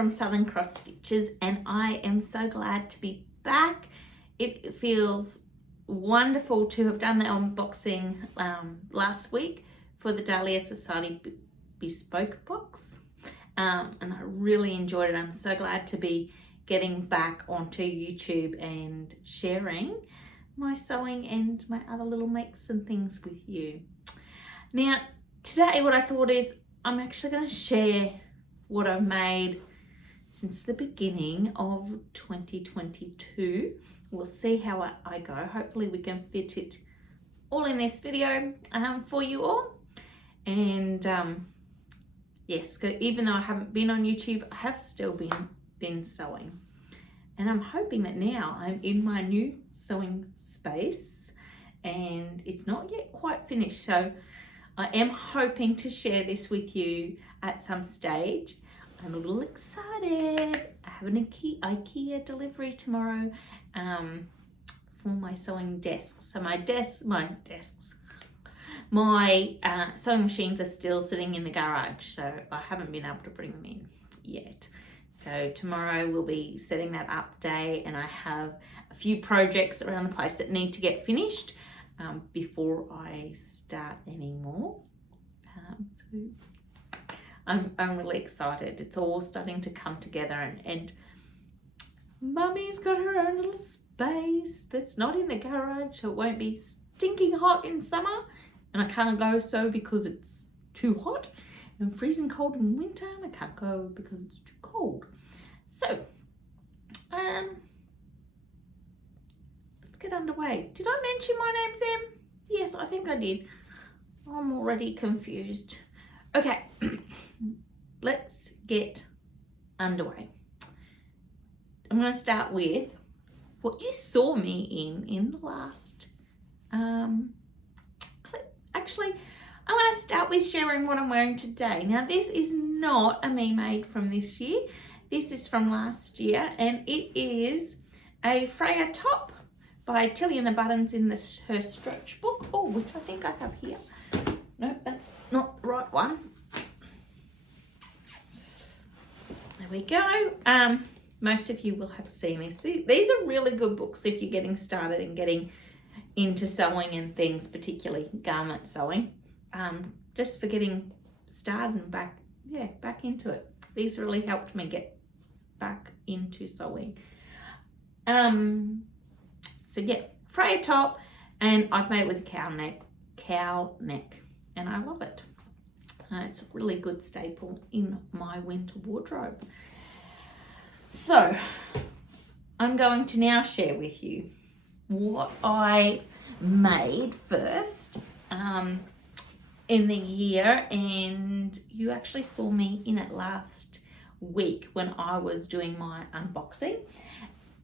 from Southern Cross Stitches, and I am so glad to be back. It feels wonderful to have done the unboxing last week for the Dahlia Society bespoke box, and I really enjoyed it. I'm so glad to be getting back onto YouTube and sharing my sewing and my other little makes and things with you. Now today what I thought is I'm actually going to share what I've made since the beginning of 2022. We'll see how I go. Hopefully we can fit it all in this video for you all. And yes, even though I haven't been on YouTube, I have still been sewing. And I'm hoping that now I'm in my new sewing space and it's not yet quite finished. So I am hoping to share this with you at some stage. I'm a little excited. I have an IKEA delivery tomorrow for my sewing desk. So my sewing machines are still sitting in the garage, so I haven't been able to bring them in yet. So tomorrow we'll be setting that up day, and I have a few projects around the place that need to get finished before I start anymore. So I'm really excited. It's all starting to come together, and Mummy's got her own little space that's not in the garage, so it won't be stinking hot in summer, and I can't go sew because it's too hot, and freezing cold in winter, and I can't go because it's too cold. So let's get underway. Did I mention my name's Em? Yes, I think I did. I'm already confused. Okay, let's get underway. I'm going to start with what you saw me in the last clip. Actually, I'm going to start with sharing what I'm wearing today. Now, this is not a me made from this year. This is from last year, and it is a Freya top by Tilly and the Buttons in her stretch book. Oh, which I think I have here. No, that's not the right one. There we go. Most of you will have seen this. These are really good books if you're getting started and getting into sewing and things, particularly garment sewing. Just for getting started and back into it. These really helped me get back into sewing. So yeah, Freya top, and I've made it with a cow neck, and I love it. It's a really good staple in my winter wardrobe. So I'm going to now share with you what I made first in the year, and you actually saw me in it last week when I was doing my unboxing,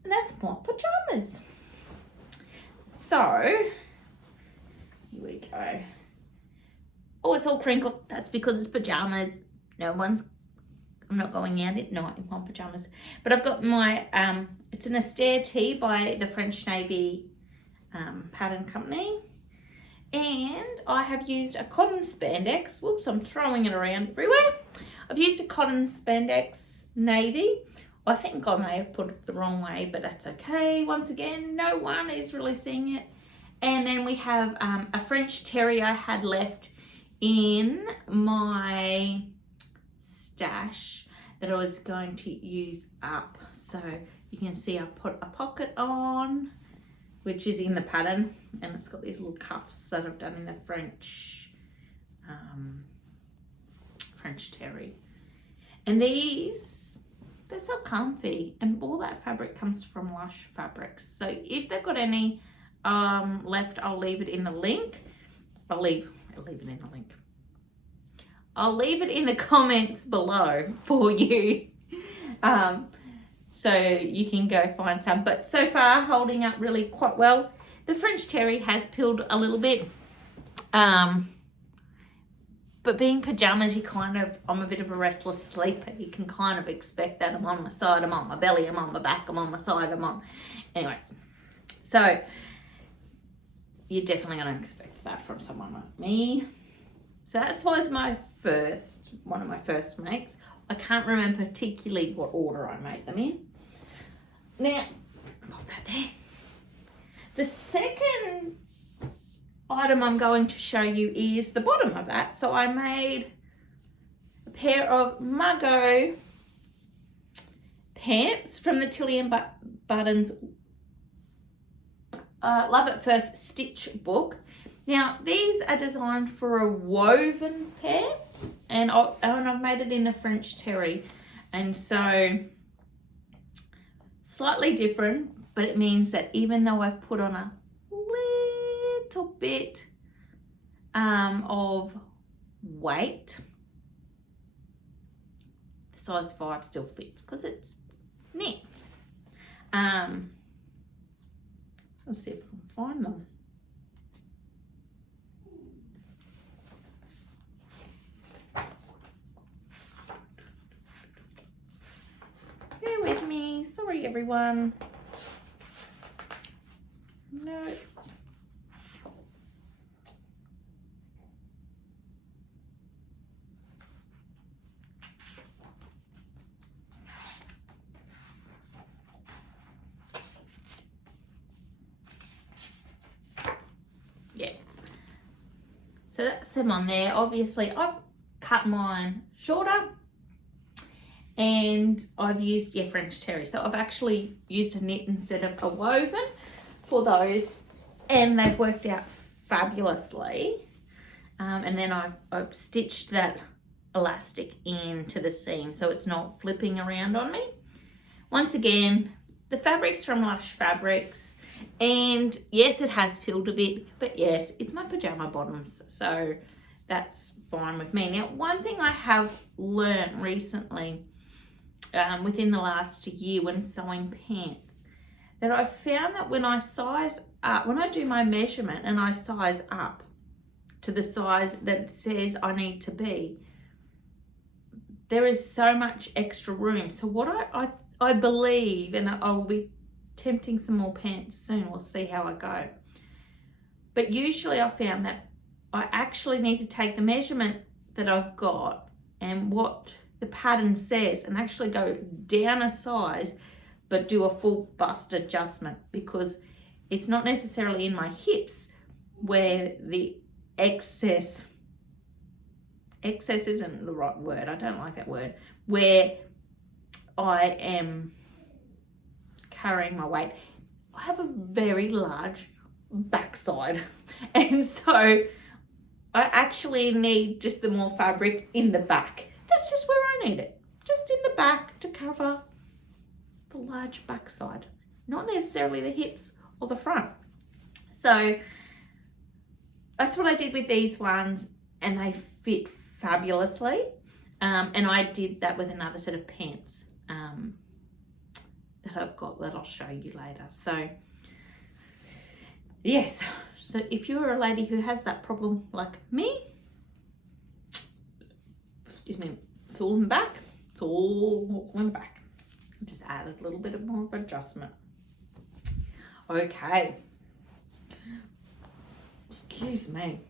and that's my pajamas. So here we go. Oh, it's all crinkled. That's because it's pajamas. I'm not going out at night in my pajamas. But I've got my, it's an Astair Tee by the French Navy pattern company. And I have used a cotton spandex. Whoops, I'm throwing it around everywhere. I've used a cotton spandex navy. I think I may have put it the wrong way, but that's okay. Once again, no one is really seeing it. And then we have a French terry I had left in my stash that I was going to use up. So you can see I put a pocket on, which is in the pattern, and it's got these little cuffs that I've done in the French terry. And these, they're so comfy, and all that fabric comes from Lush fabrics. So if they've got any left, I'll leave it in the link. I'll leave it in the link. I'll leave it in the comments below for you. So you can go find some, but so far holding up really quite well. The French terry has peeled a little bit, but being pajamas, I'm a bit of a restless sleeper. You can kind of expect that. I'm on my side, I'm on my belly, I'm on my back, I'm on my side, anyways. So you're definitely going to expect that from someone like me. So that was one of my first makes. I can't remember particularly what order I made them in. Now, pop that there. The second item I'm going to show you is the bottom of that. So I made a pair of Margot pants from the Tilly and Buttons Love at First Stitch book. Now, these are designed for a woven pair, and I've made it in a French terry, and so slightly different, but it means that even though I've put on a little bit of weight, the size 5 still fits because it's knit. So let's see if I can find them. Bear with me. Sorry, everyone. No. Yeah. So that's them on there. Obviously, I've cut mine shorter. And I've used, French terry. So I've actually used a knit instead of a woven for those. And they've worked out fabulously. And then I've stitched that elastic into the seam so it's not flipping around on me. Once again, the fabric's from Lush Fabrics. And yes, it has peeled a bit. But yes, it's my pajama bottoms. So that's fine with me. Now, one thing I have learnt recently, within the last year when sewing pants, that I found that when I size up, when I do my measurement and I size up to the size that says I need to be, there is so much extra room. So what I believe, and I will be tempting some more pants soon, we'll see how I go. But usually I found that I actually need to take the measurement that I've got and what the pattern says and actually go down a size but do a full bust adjustment, because it's not necessarily in my hips where the excess isn't the right word, I don't like that word, where I am carrying my weight. I have a very large backside, and so I actually need just the more fabric in the back. That's just where I need it, just in the back to cover the large backside, not necessarily the hips or the front. So that's what I did with these ones, and they fit fabulously. And I did that with another set of pants that I've got that I'll show you later. So yes, so if you're a lady who has that problem like me, excuse me, it's all in the back. It's all in the back. Just added a little bit of more of adjustment. Okay. Excuse me.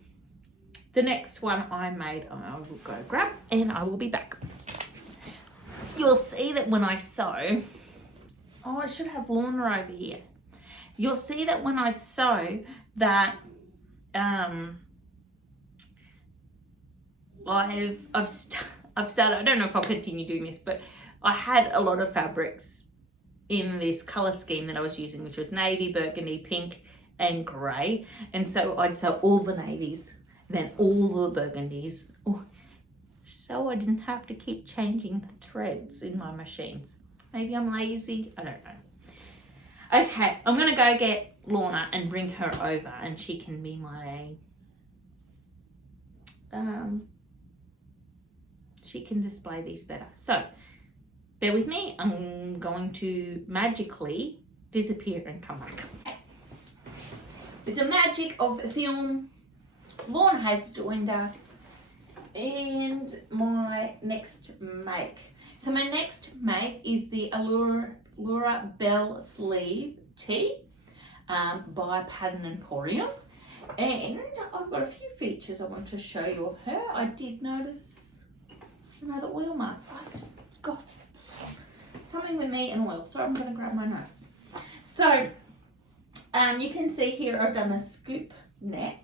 The next one I made, I will go grab and I will be back. You'll see that when I sew, I should have Lorna over here. You'll see that when I sew that I've started, I don't know if I'll continue doing this, but I had a lot of fabrics in this colour scheme that I was using, which was navy, burgundy, pink and grey. And so I'd sew all the navies, then all the burgundies, so I didn't have to keep changing the threads in my machines. Maybe I'm lazy, I don't know. Okay, I'm gonna go get Lorna and bring her over, and she can be my she can display these better. So bear with me, I'm going to magically disappear and come back. Okay. With the magic of film, Lorna has joined us and my next make. So my next make is the Allure Bell Sleeve Tee by Pattern Emporium. And I've got a few features I want to show you of her. I did notice Another oil mark. I just got something with me and oil, so I'm going to grab my notes. So you can see here I've done a scoop neck.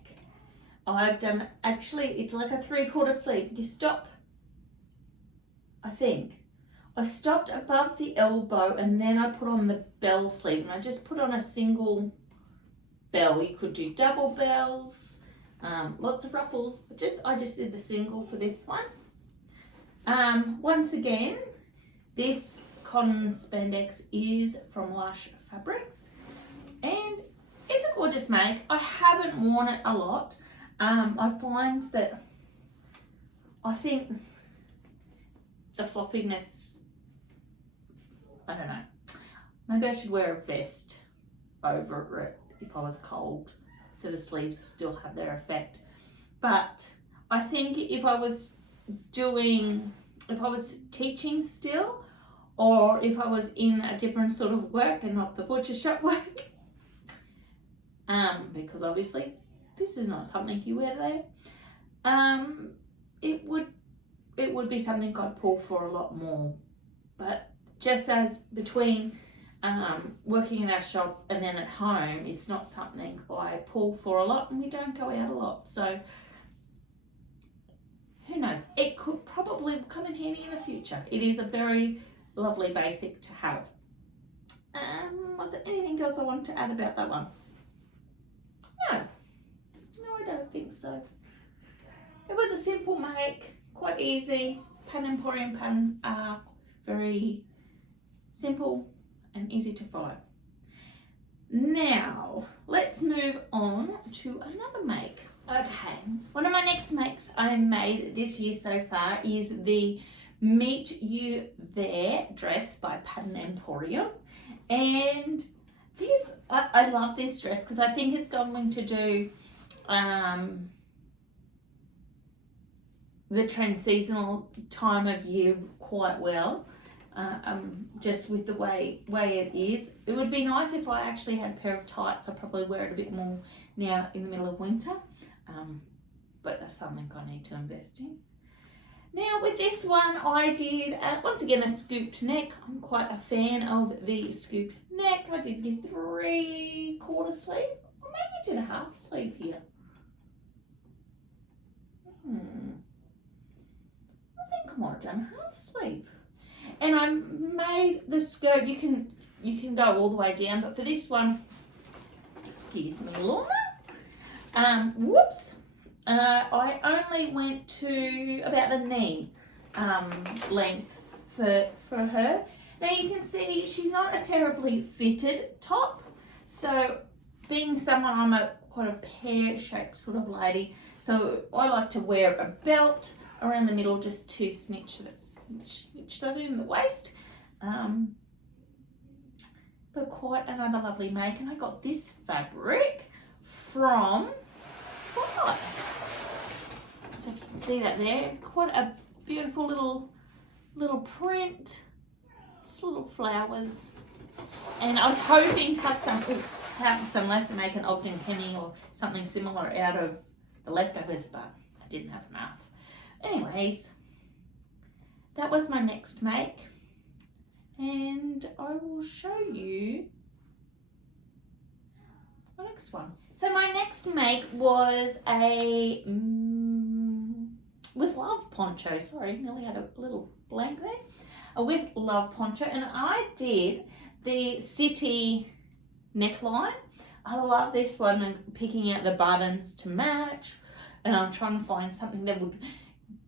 I've done, actually it's like a 3/4 sleeve. You stop, I think. I stopped above the elbow and then I put on the bell sleeve, and I just put on a single bell. You could do double bells, lots of ruffles, but I just did the single for this one. Once again, this cotton spandex is from Lush Fabrics, and it's a gorgeous make. I haven't worn it a lot. I find that I think the fluffiness, I don't know, maybe I should wear a vest over it if I was cold, so the sleeves still have their effect. But I think if I was teaching still, or if I was in a different sort of work and not the butcher shop work, because obviously this is not something you wear there, it would be something I'd pull for a lot more. But just as between working in our shop and then at home, it's not something I pull for a lot, and we don't go out a lot, so who knows, it could probably come in handy in the future. It is a very lovely basic to have. Was there anything else I wanted to add about that one? No, I don't think so. It was a simple make, quite easy. Emporium patterns are very simple and easy to follow. Now, let's move on to another make. Okay, one of my next makes I made this year so far is the Meet You There dress by Emporium. And this, I love this dress because I think it's going to do the trans-seasonal time of year quite well. Just with the way it is. It would be nice if I actually had a pair of tights. I'd probably wear it a bit more now in the middle of winter. But that's something I need to invest in. Now with this one I did, once again, a scooped neck. I'm quite a fan of the scooped neck. I did the 3/4 sleeve, or maybe I did a half sleeve here. I think I might have done a half sleeve. And I made the skirt, you can go all the way down, but for this one, excuse me, Lorna, I only went to about the knee length for her. Now you can see she's not a terribly fitted top, so being someone, I'm quite a pear-shaped sort of lady, so I like to wear a belt around the middle just to snitch that in the waist. But quite another lovely make, and I got this fabric from Spotlight. So if you can see that there, quite a beautiful little print, just little flowers. And I was hoping to have some left to make an Ogden Kenny or something similar out of the leftovers, but I didn't have enough. Anyways, that was my next make, and I will show you my next one. So my next make was a with love poncho. Sorry, nearly had a little blank there. A with love poncho, and I did the city neckline. I love this one, and picking out the buttons to match, and I'm trying to find something that would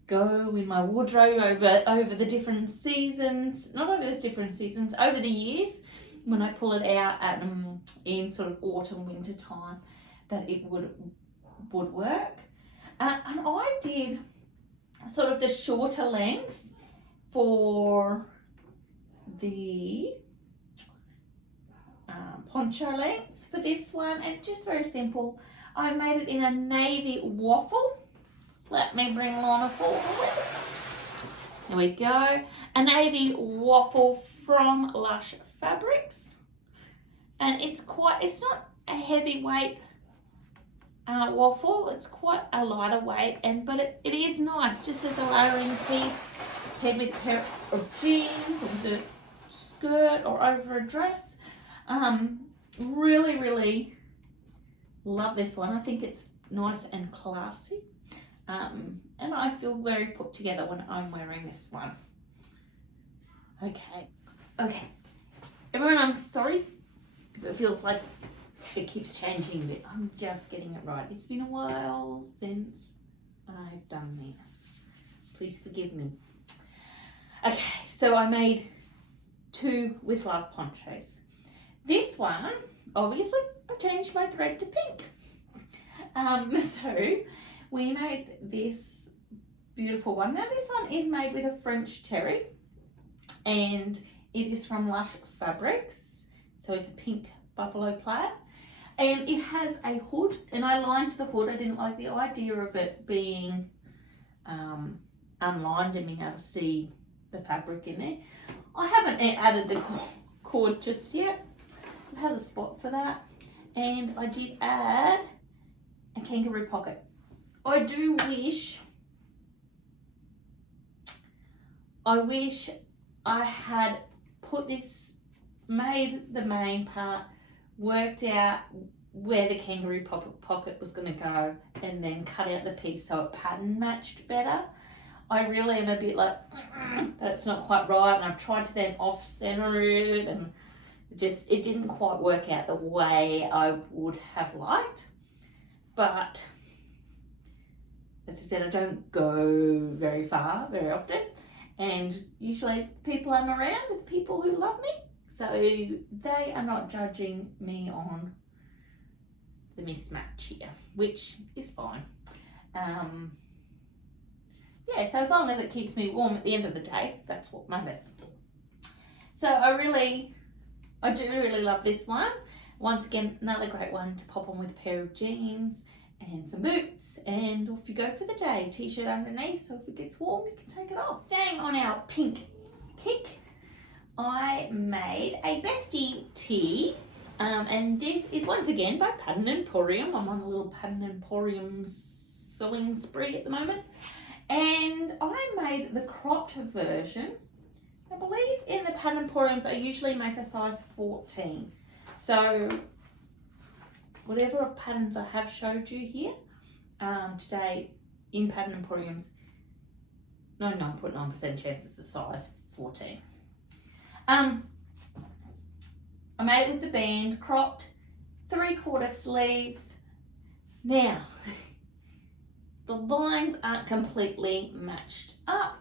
go in my wardrobe over the different seasons, not over the different seasons, over the years, when I pull it out at in sort of autumn, winter time, that it would work. And I did sort of the shorter length for the poncho length for this one, and just very simple. I made it in a navy waffle. Let me bring Lorna forward. There we go. A navy waffle from Lush Fabrics. And it's not a heavyweight waffle. It's quite a lighter weight, but it is nice, just as a layering piece, paired with a pair of jeans or with a skirt or over a dress. Really, really love this one. I think it's nice and classy. And I feel very put together when I'm wearing this one. Okay. Everyone, I'm sorry if it feels like it keeps changing a bit. I'm just getting it right. It's been a while since I've done this. Please forgive me. Okay, so I made 2 with love ponchos. This one, obviously, I changed my thread to pink. So we made this beautiful one. Now this one is made with a French terry, and it is from Lush Fabrics. So it's a pink buffalo plaid. And it has a hood, and I lined the hood. I didn't like the idea of it being unlined and being able to see the fabric in there. I haven't added the cord just yet. It has a spot for that. And I did add a kangaroo pocket. I wish I had put this, made the main part, worked out where the kangaroo pocket was going to go, and then cut out the piece so it pattern matched better. I really am a bit like that it's not quite right, and I've tried to then off center it, and it didn't quite work out the way I would have liked. But as I said, I don't go very far very often, and usually people I'm around are the people who love me, so they are not judging me on the mismatch here, which is fine. Yeah, so as long as it keeps me warm at the end of the day, that's what matters. So I do really love this one. Once again, another great one to pop on with a pair of jeans and some boots, and off you go for the day. T-shirt underneath, so if it gets warm, you can take it off. Staying on our pink kick, I made a Bestie tee, and this is once again by Emporium. I'm on a little Emporium sewing spree at the moment, and I made the cropped version. I believe in the Emporiums I usually make a size 14, so whatever patterns I have showed you here today in Emporiums, 99.9% chance it's a size 14. I made it with the band, cropped, 3/4 sleeves. Now, the lines aren't completely matched up.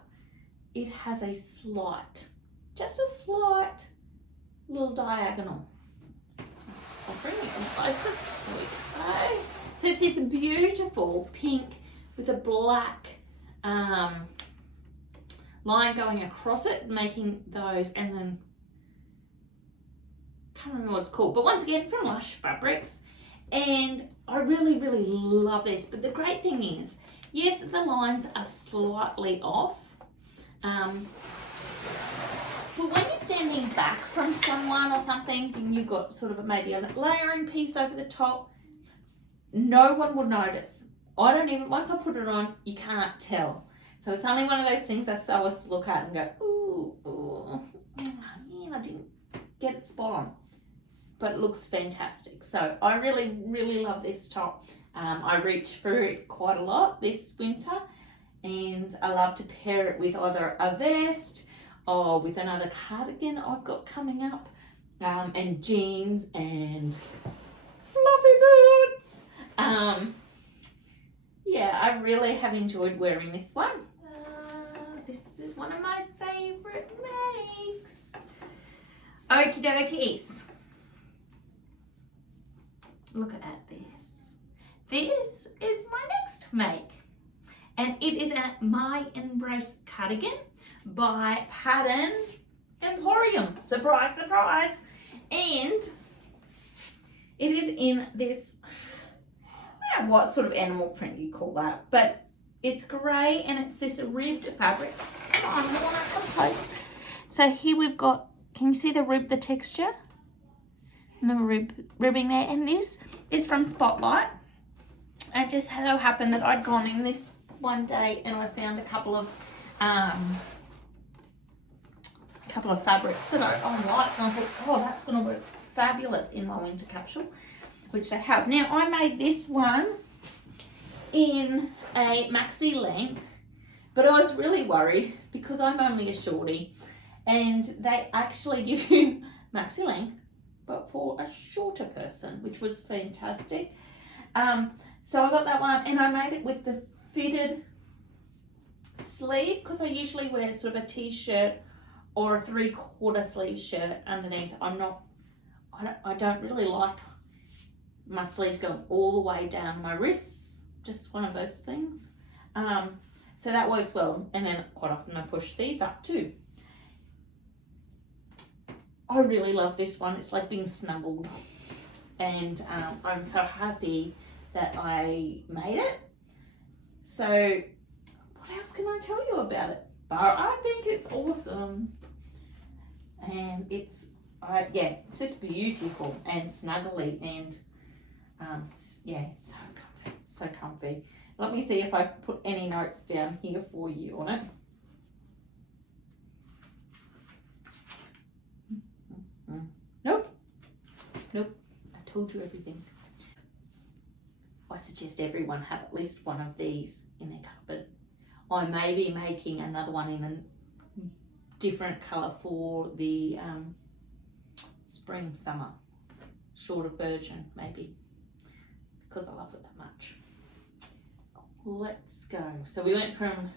It has a slight, just a slight little diagonal. I'll bring it in closer. There we go. So it's this beautiful pink with a black line going across it, making those, and then can't remember what it's called, but once again from Lush Fabrics, and I really, really love this. But the great thing is, yes, the lines are slightly off, but when you're standing back from someone or something, and you've got sort of maybe a layering piece over the top, no one will notice. I don't even, once I put it on, you can't tell. So it's only one of those things that sewers look at and go, ooh, man, I didn't get it spot on. But it looks fantastic. So I really, really love this top. I reach for it quite a lot this winter, and I love to pair it with either a vest or with another cardigan I've got coming up, and jeans and fluffy boots. Yeah, I really have enjoyed wearing this one. This is one of my favourite makes. Okie dokies. Look at this. This is my next make, and it is a My Embrace Cardigan by Emporium. Surprise, surprise. And it is in this, I don't know what sort of animal print you call that, but it's grey and it's this ribbed fabric. Come on, Lorna, come close. So here we've got, can you see the texture? And the ribbing there. And this is from Spotlight. it just so happened that I'd gone in this one day and I found a couple of fabrics that I liked, and I thought, oh, that's going to work fabulous in my winter capsule, which they have. Now, I made this one in a maxi length, but I was really worried because I'm only a shorty, and they actually give you maxi length, but for a shorter person, which was fantastic. So I got that one, and I made it with the fitted sleeve, because I usually wear sort of a t-shirt or a 3/4 sleeve shirt underneath. I don't really like my sleeves going all the way down my wrists, just one of those things. So that works well, and then quite often I push these up too. I really love this one. It's like being snuggled, and I'm so happy that I made it. So what else can I tell you about it? But I think it's awesome, and it's just beautiful and snuggly, and yeah, so comfy. Let me see if I put any notes down here for you on it. Nope. I told you everything. I suggest everyone have at least one of these in their cupboard. I may be making another one in a different colour for the spring, summer, shorter version maybe, because I love it that much. Let's go. So we went from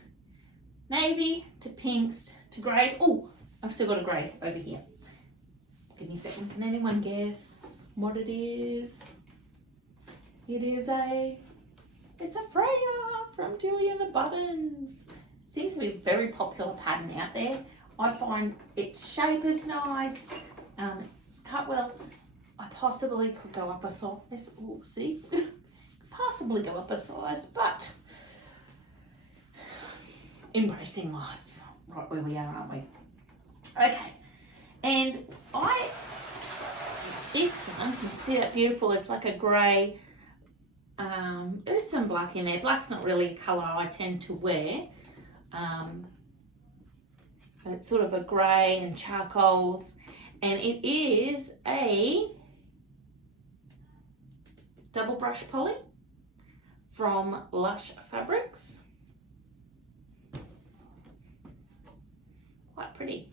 navy to pinks to greys. Oh, I've still got a grey over here. Give me a second. Can anyone guess what it is? It's a Freya from Tilly and the Buttons. Seems to be a very popular pattern out there. I find its shape is nice. It's cut well. I possibly could go up a size. Oh, see? Possibly go up a size, but embracing life right where we are, aren't we? Okay. And this one, you see that beautiful, it's like a grey, there is some black in there. Black's not really a colour I tend to wear, but it's sort of a grey and charcoals, and it is a double brush poly from Lush Fabrics. Quite pretty.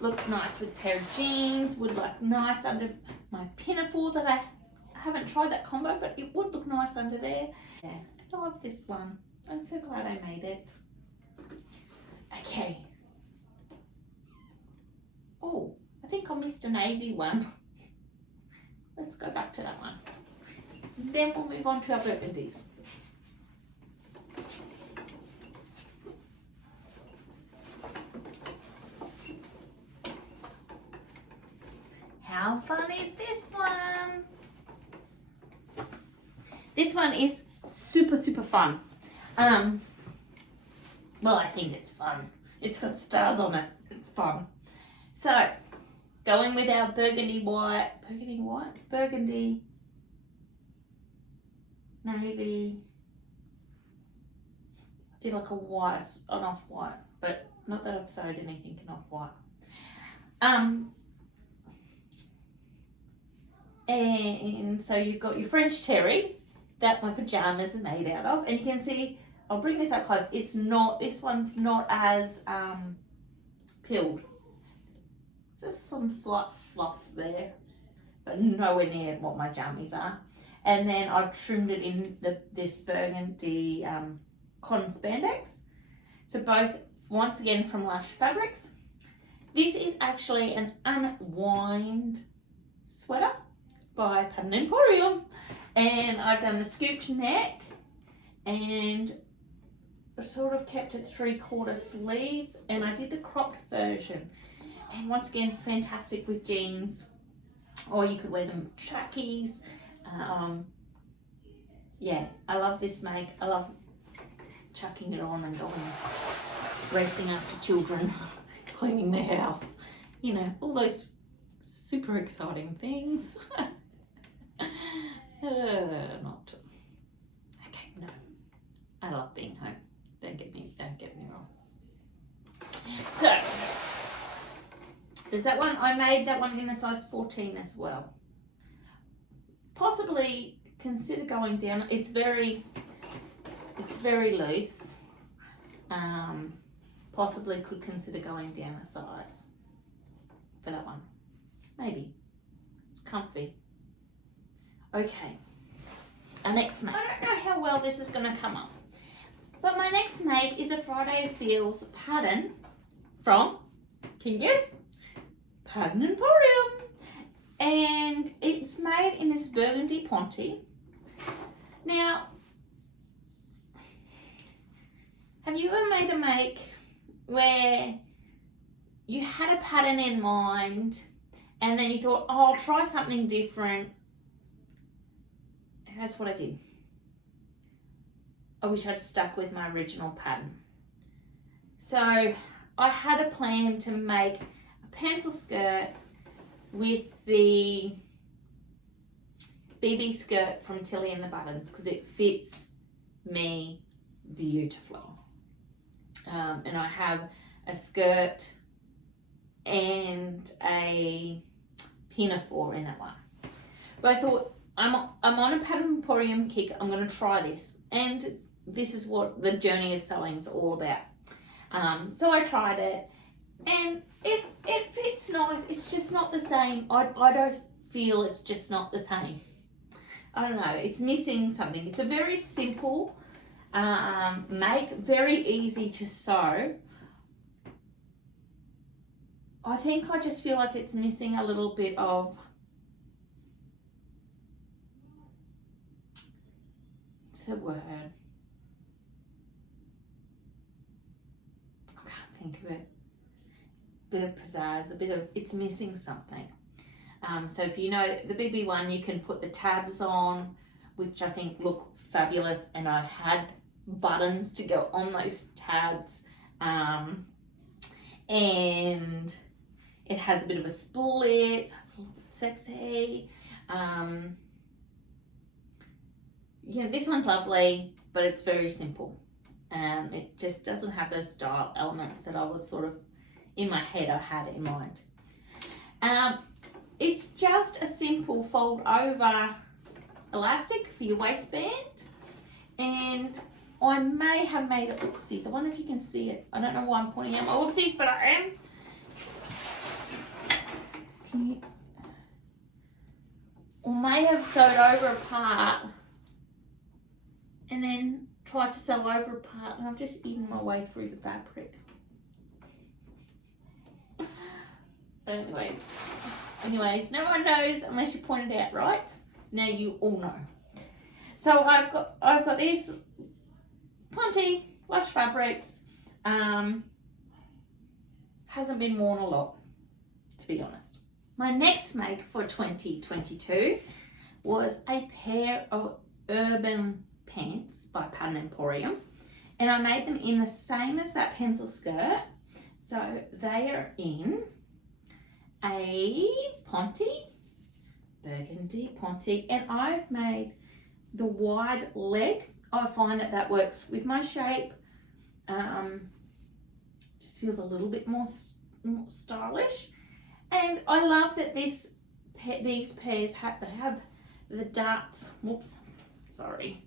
Looks nice with a pair of jeans, would look nice under my pinafore that I haven't tried that combo, but it would look nice under there. Yeah, I love this one. I'm so glad I made it. Okay. Oh, I think I missed a navy one. Let's go back to that one. Then we'll move on to our burgundies. How fun is this one? This one is super fun. Well, I think it's fun. It's got stars on it. It's fun. So, going with our burgundy navy. Did like a white, an off-white, but not that I've sewed anything in off-white. And so you've got your French terry that my pajamas are made out of, and you can see, I'll bring this up close, this one's not as pilled. There's some slight fluff there, but nowhere near what my jammies are. And then I've trimmed it in this burgundy cotton spandex. So both, once again, from Lush Fabrics. This is actually an Unwind sweater by Emporium, and I've done the scooped neck and sort of kept it 3/4 sleeves, and I did the cropped version. And once again, fantastic with jeans, or you could wear them with trackies. Yeah, I love this make. I love chucking it on and going racing after children, cleaning their house, you know, all those super exciting things. Not. Okay, no. I love being home. Don't get me wrong. So, there's that one. I made that one in a size 14 as well. Possibly consider going down. It's very loose. Possibly could consider going down a size for that one. Maybe. It's comfy. Okay. Our next make. I don't know how well this is going to come up. But my next make is a Friday Feels pattern from, can you guess? Pattern Emporium. And it's made in this burgundy ponte. Now, have you ever made a make where you had a pattern in mind and then you thought, oh, I'll try something different? And that's what I did. I wish I'd stuck with my original pattern. So I had a plan to make a pencil skirt with the BB skirt from Tilly and the Buttons because it fits me beautifully. And I have a skirt and a pinafore in that one. But I thought, I'm on a Pattern Emporium kick, I'm going to try this. And this is what the journey of sewing is all about. So I tried it and it fits nice. It's just not the same. I don't feel it's just not the same. I don't know. It's missing something. It's a very simple make, very easy to sew. I think I just feel like it's missing a little bit of what's the word? I can't think of it. A bit of pizzazz, it's missing something. So if you know the BB one, you can put the tabs on, which I think look fabulous, and I had buttons to go on those tabs, and it has a bit of a spoolie, so it's a little bit sexy. You know, this one's lovely, but it's very simple. It just doesn't have those style elements that I was sort of in my head I had in mind. It's just a simple fold over elastic for your waistband, and I may have made it oopsies. I wonder if you can see it. I don't know why I'm pointing out my oopsies, but I am. Or may have sewed over a part and then tried to sew over a part, and I've just eaten my way through the fabric. But anyways, no one knows unless you point it out, right? Now you all know. So I've got this Ponte Lush fabrics. Hasn't been worn a lot, to be honest. My next make for 2022 was a pair of urban pants by Pattern Emporium, and I made them in the same as that pencil skirt. So they are in a Ponte, burgundy Ponte, and I've made the wide leg. I find that works with my shape. Just feels a little bit more stylish, and I love that these pairs have the darts. Whoops, sorry.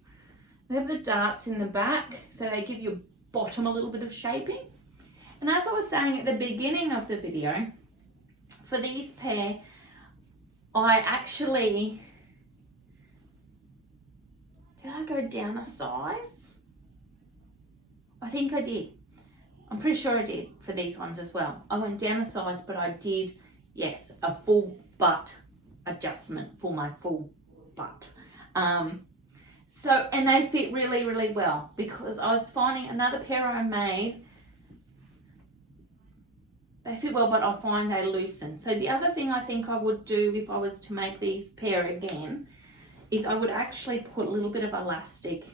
They have the darts in the back, so they give your bottom a little bit of shaping. And as I was saying at the beginning of the video, for these pair, I actually, did I go down a size? I think I did. I'm pretty sure I did for these ones as well. I went down a size, but I did, yes, a full butt adjustment for my full butt. So, and they fit really, really well, because I was finding another pair I made, they fit well, but I find they loosen. So the other thing I think I would do if I was to make these pair again is I would actually put a little bit of elastic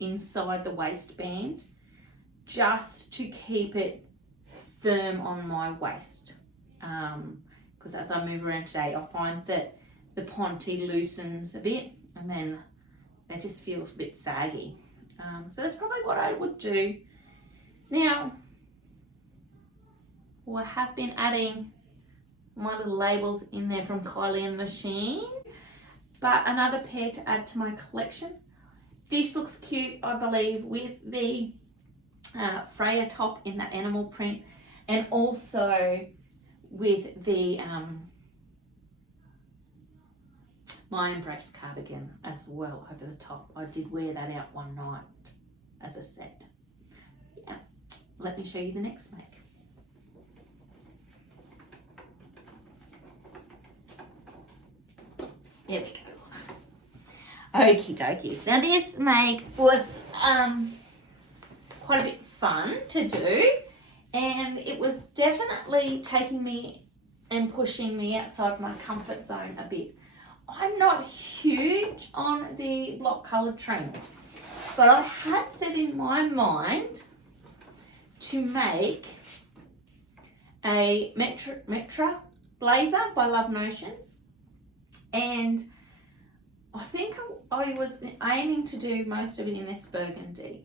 inside the waistband just to keep it firm on my waist. Because as I move around today, I find that the Ponte loosens a bit and then they just feel a bit saggy. So that's probably what I would do. Now, I have been adding my little labels in there from Kylie and Machine, but another pair to add to my collection. This looks cute, I believe, with the Freya top in the animal print, and also with the my Embrace cardigan as well over the top. I did wear that out one night as a set. Yeah, let me show you the next make. There we go. Okie dokies. Now this make was quite a bit fun to do, and it was definitely taking me and pushing me outside my comfort zone a bit. I'm not huge on the block coloured trend, but I had set in my mind to make a Metra blazer by Love Notions, and I think I was aiming to do most of it in this burgundy.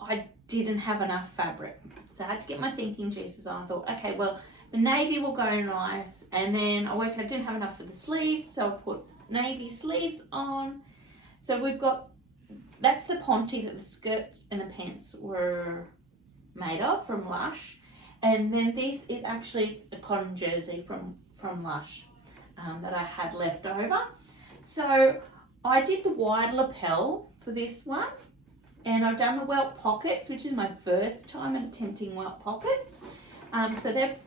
I didn't have enough fabric, so I had to get my thinking juices on. I thought, okay, well, the navy will go nice, and then I worked out I didn't have enough for the sleeves, so I put navy sleeves on. So we've got, that's the ponte that the skirts and the pants were made of from Lush, and then this is actually a cotton jersey from Lush that I had left over. So I did the wide lapel for this one, and I've done the welt pockets, which is my first time in attempting welt pockets. So they're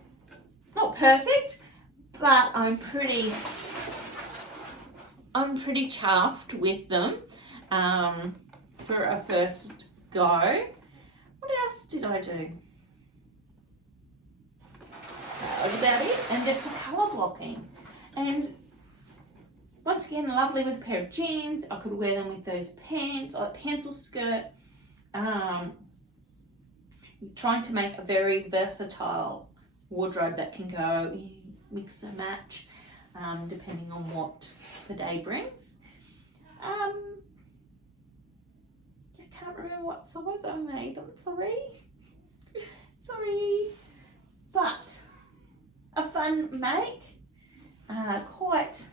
not perfect, but I'm pretty chuffed with them for a first go. What else did I do? That was about it, and just the colour blocking. And once again, lovely with a pair of jeans. I could wear them with those pants, or a pencil skirt. Trying to make a very versatile wardrobe that can go mix and match depending on what the day brings. I can't remember what size I made. I'm sorry. But a fun make, quite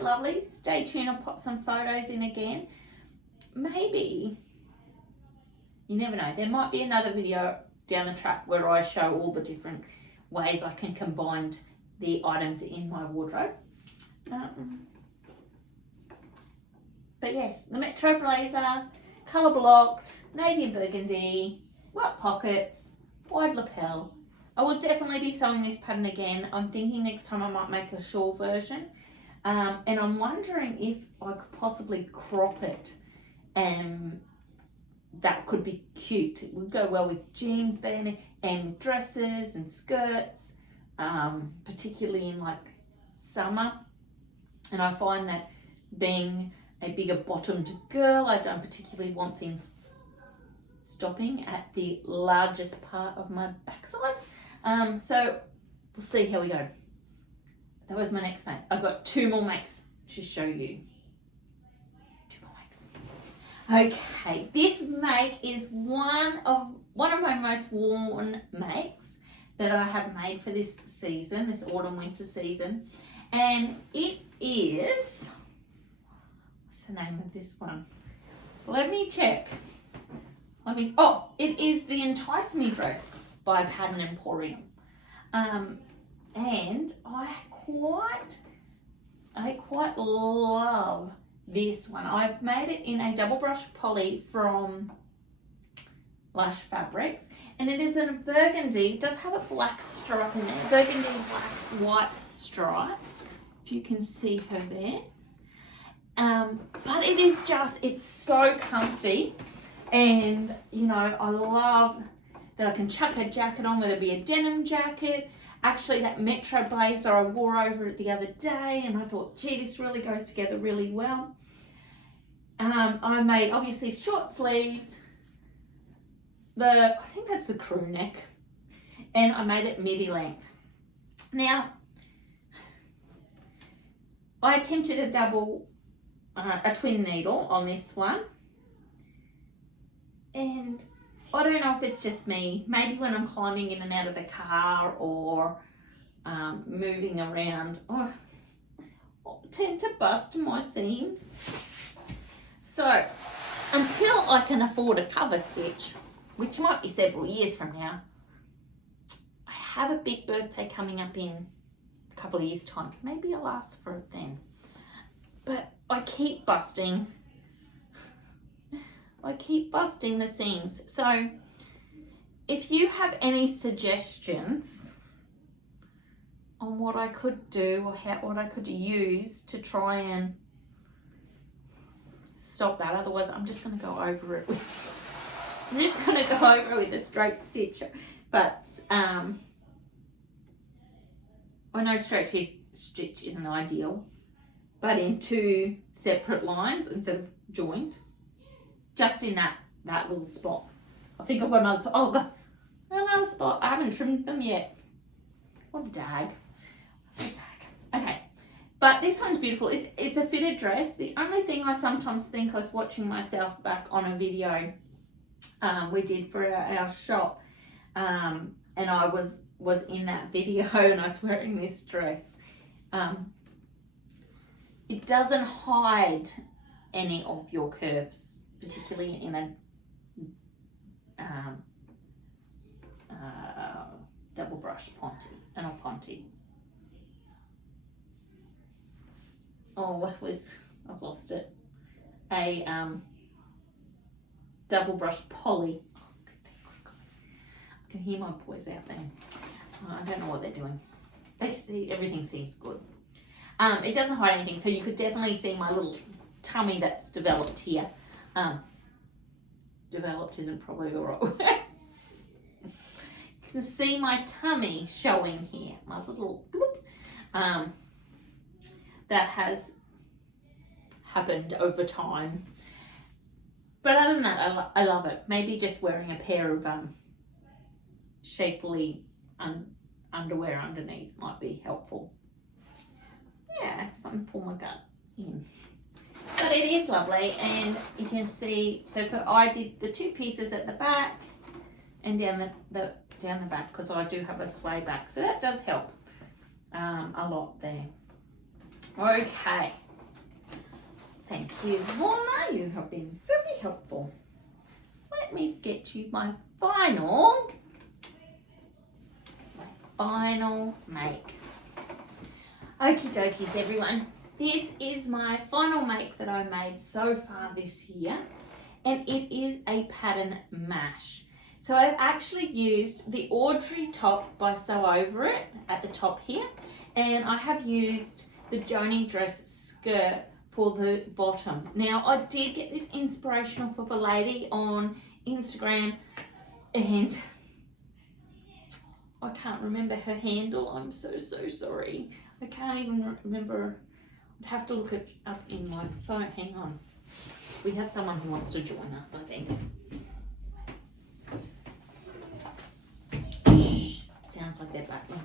lovely. Stay tuned, I'll pop some photos in again. Maybe, you never know, there might be another video down the track where I show all the different ways I can combine the items in my wardrobe. But yes, the Metro blazer, colour blocked, navy and burgundy, welt pockets, wide lapel. I will definitely be sewing this pattern again. I'm thinking next time I might make a shawl version. And I'm wondering if I could possibly crop it, and that could be cute. It would go well with jeans then, and dresses and skirts, particularly in like summer. And I find that being a bigger bottomed girl, I don't particularly want things stopping at the largest part of my backside. So we'll see how we go. That was my next make. I've got 2 more makes to show you. 2 more makes. Okay, this make is one of my most worn makes that I have made for this season, this autumn winter season, and it is, what's the name of this one? Let me check. It is the Entice Me Dress by Pattern Emporium. And I quite love this one. I've made it in a double brush poly from Lush Fabrics, and it is in a burgundy. It does have a black stripe in there, burgundy black white stripe, if you can see her there. But it's so comfy, and you know, I love that I can chuck a jacket on, whether it be a denim jacket. Actually, that Metro blazer I wore over it the other day, and I thought, gee, this really goes together really well. I made, obviously, short sleeves. I think that's the crew neck. And I made it midi length. Now, I attempted a twin needle on this one, and I don't know if it's just me, maybe when I'm climbing in and out of the car or moving around, I tend to bust my seams. So until I can afford a cover stitch, which might be several years from now, I have a big birthday coming up in a couple of years' time. Maybe I'll ask for it then. But I keep busting the seams. So if you have any suggestions on what I could do or what I could use to try and stop that, otherwise I'm just going to go over it with a straight stitch. But I know straight stitch isn't ideal, but in two separate lines instead of joined, just in that little spot. I think I've got another spot. I haven't trimmed them yet. What a dag. Okay, but this one's beautiful. It's a fitted dress. The only thing I sometimes think, I was watching myself back on a video we did for our shop, and I was in that video and I was wearing this dress. It doesn't hide any of your curves, particularly in a double brush ponte, and a ponte. I've lost it. A double brush poly. I can hear my boys out there. I don't know what they're doing. Everything seems good. It doesn't hide anything, so you could definitely see my little tummy that's developed here. Developed isn't probably the right word. You can see my tummy showing here, my little bloop, that has happened over time. But other than that, I love it. Maybe just wearing a pair of shapely underwear underneath might be helpful. Yeah, something to pull my gut in. But it is lovely, and you can see, so I did the two pieces at the back and down the back, because I do have a sway back, so that does help a lot there. Okay, thank you, Lorna, you have been very helpful. Let me get you my final make. Okie dokies, everyone. This is my final make that I made so far this year, and it is a pattern mash. So I've actually used the Audrey top by Sew Over It at the top here, and I have used the Joni dress skirt for the bottom. Now, I did get this inspirational for the lady on Instagram, and I can't remember her handle. I'm so sorry. I can't even remember. I'd have to look it up in my phone. Hang on. We have someone who wants to join us, I think. Sounds like they're back in.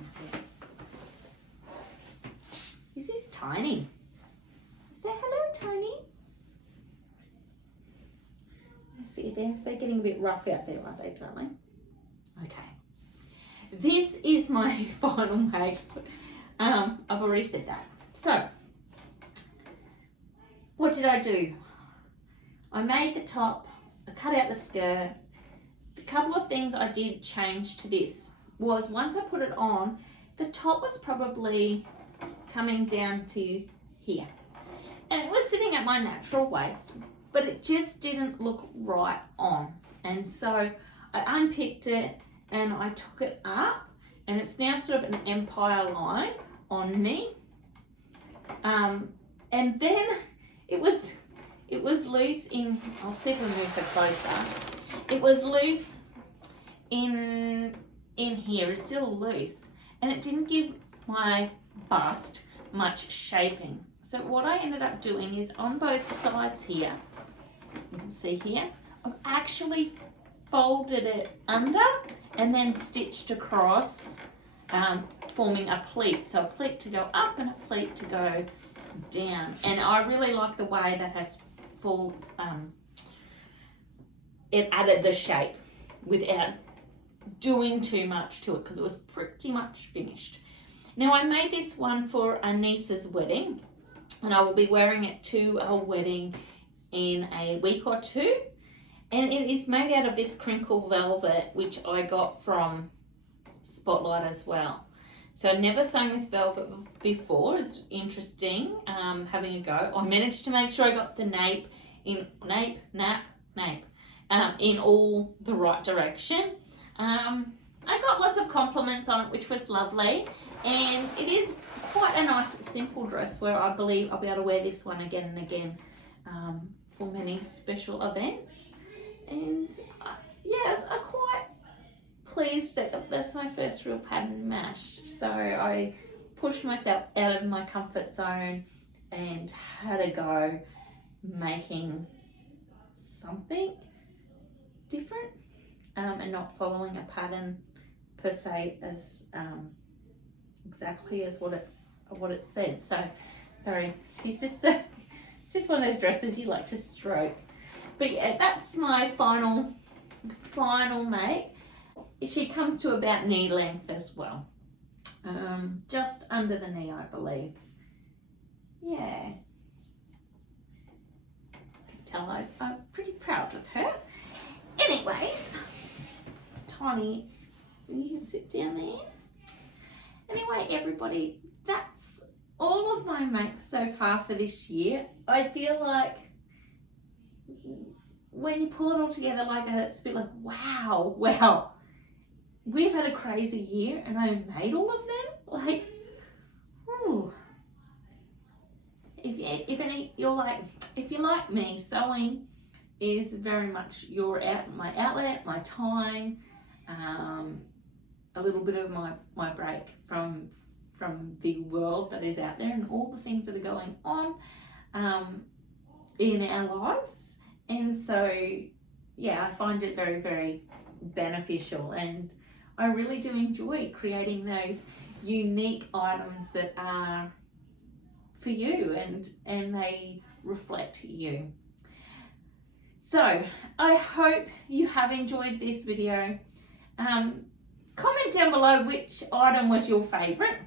Is this Tiny? Say hello, Tiny. I see they're getting a bit rough out there, aren't they, darling? Okay. This is my final make. I've already said that. So, what did I do? I made the top, I cut out the skirt. A couple of things I did change to this was, once I put it on, the top was probably coming down to here. And it was sitting at my natural waist, but it just didn't look right on. And so I unpicked it and I took it up, and it's now sort of an empire line on me. And then it was loose in, I'll see if we move her closer. It was loose in here, it's still loose, and it didn't give my bust much shaping. So what I ended up doing is, on both sides here, you can see here, I've actually folded it under and then stitched across, forming a pleat. So a pleat to go up and a pleat to go down. And I really like the way that has full, it added the shape without doing too much to it because it was pretty much finished. Now I made this one for a niece's wedding and I will be wearing it to a wedding in a week or two. And it is made out of this crinkle velvet, which I got from Spotlight as well. So I've never sewn with velvet before. It's interesting having a go. I managed to make sure I got the nape in in all the right direction. I got lots of compliments on it, which was lovely. And it is quite a nice simple dress where I believe I'll be able to wear this one again and again for many special events. And yes, I'm quite pleased that that's my first real pattern mash. So I pushed myself out of my comfort zone and had a go making something different and not following a pattern per se as exactly as what it said. So sorry, she's just it's just one of those dresses you like to stroke. But yeah, that's my final make. She comes to about knee length as well, just under the knee, I believe. Yeah, I can tell I'm pretty proud of her. Anyways, Tony, you can sit down there. Anyway, everybody, that's all of my makes so far for this year. I feel like when you pull it all together like that, it's a bit like, wow, we've had a crazy year and I made all of them. Like, whew. If you like me, sewing is very much my outlet, my time, a little bit of my break from the world that is out there and all the things that are going on in our lives. And so, yeah, I find it very, very beneficial, and I really do enjoy creating those unique items that are for you and they reflect you. So I hope you have enjoyed this video. Comment down below which item was your favorite,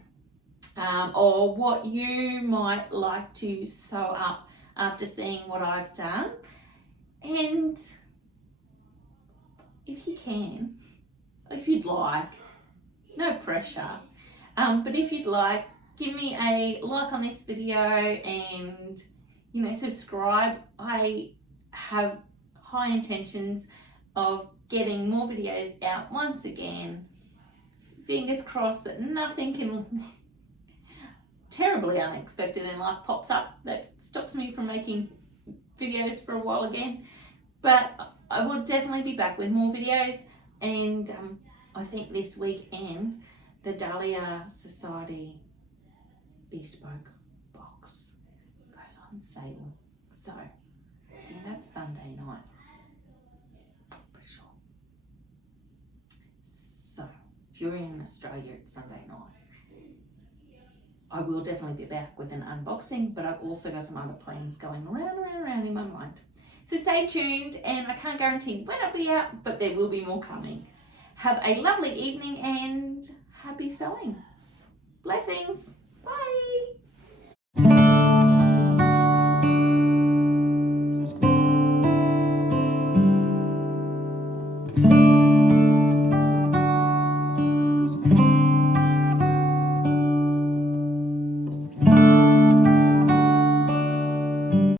or what you might like to sew up after seeing what I've done. And if you can, if you'd like, no pressure, but if you'd like, give me a like on this video and, subscribe. I have high intentions of getting more videos out once again. Fingers crossed that nothing terribly unexpected in life pops up that stops me from making videos for a while again. But I will definitely be back with more videos, and I think this weekend the Dahlia Society bespoke box goes on sale, so I think that's Sunday night for sure. So if you're in Australia, it's Sunday night. I will definitely be back with an unboxing, but I've also got some other plans going around in my mind. So stay tuned, and I can't guarantee when it'll be out, but there will be more coming. Have a lovely evening and happy sewing. Blessings. Bye.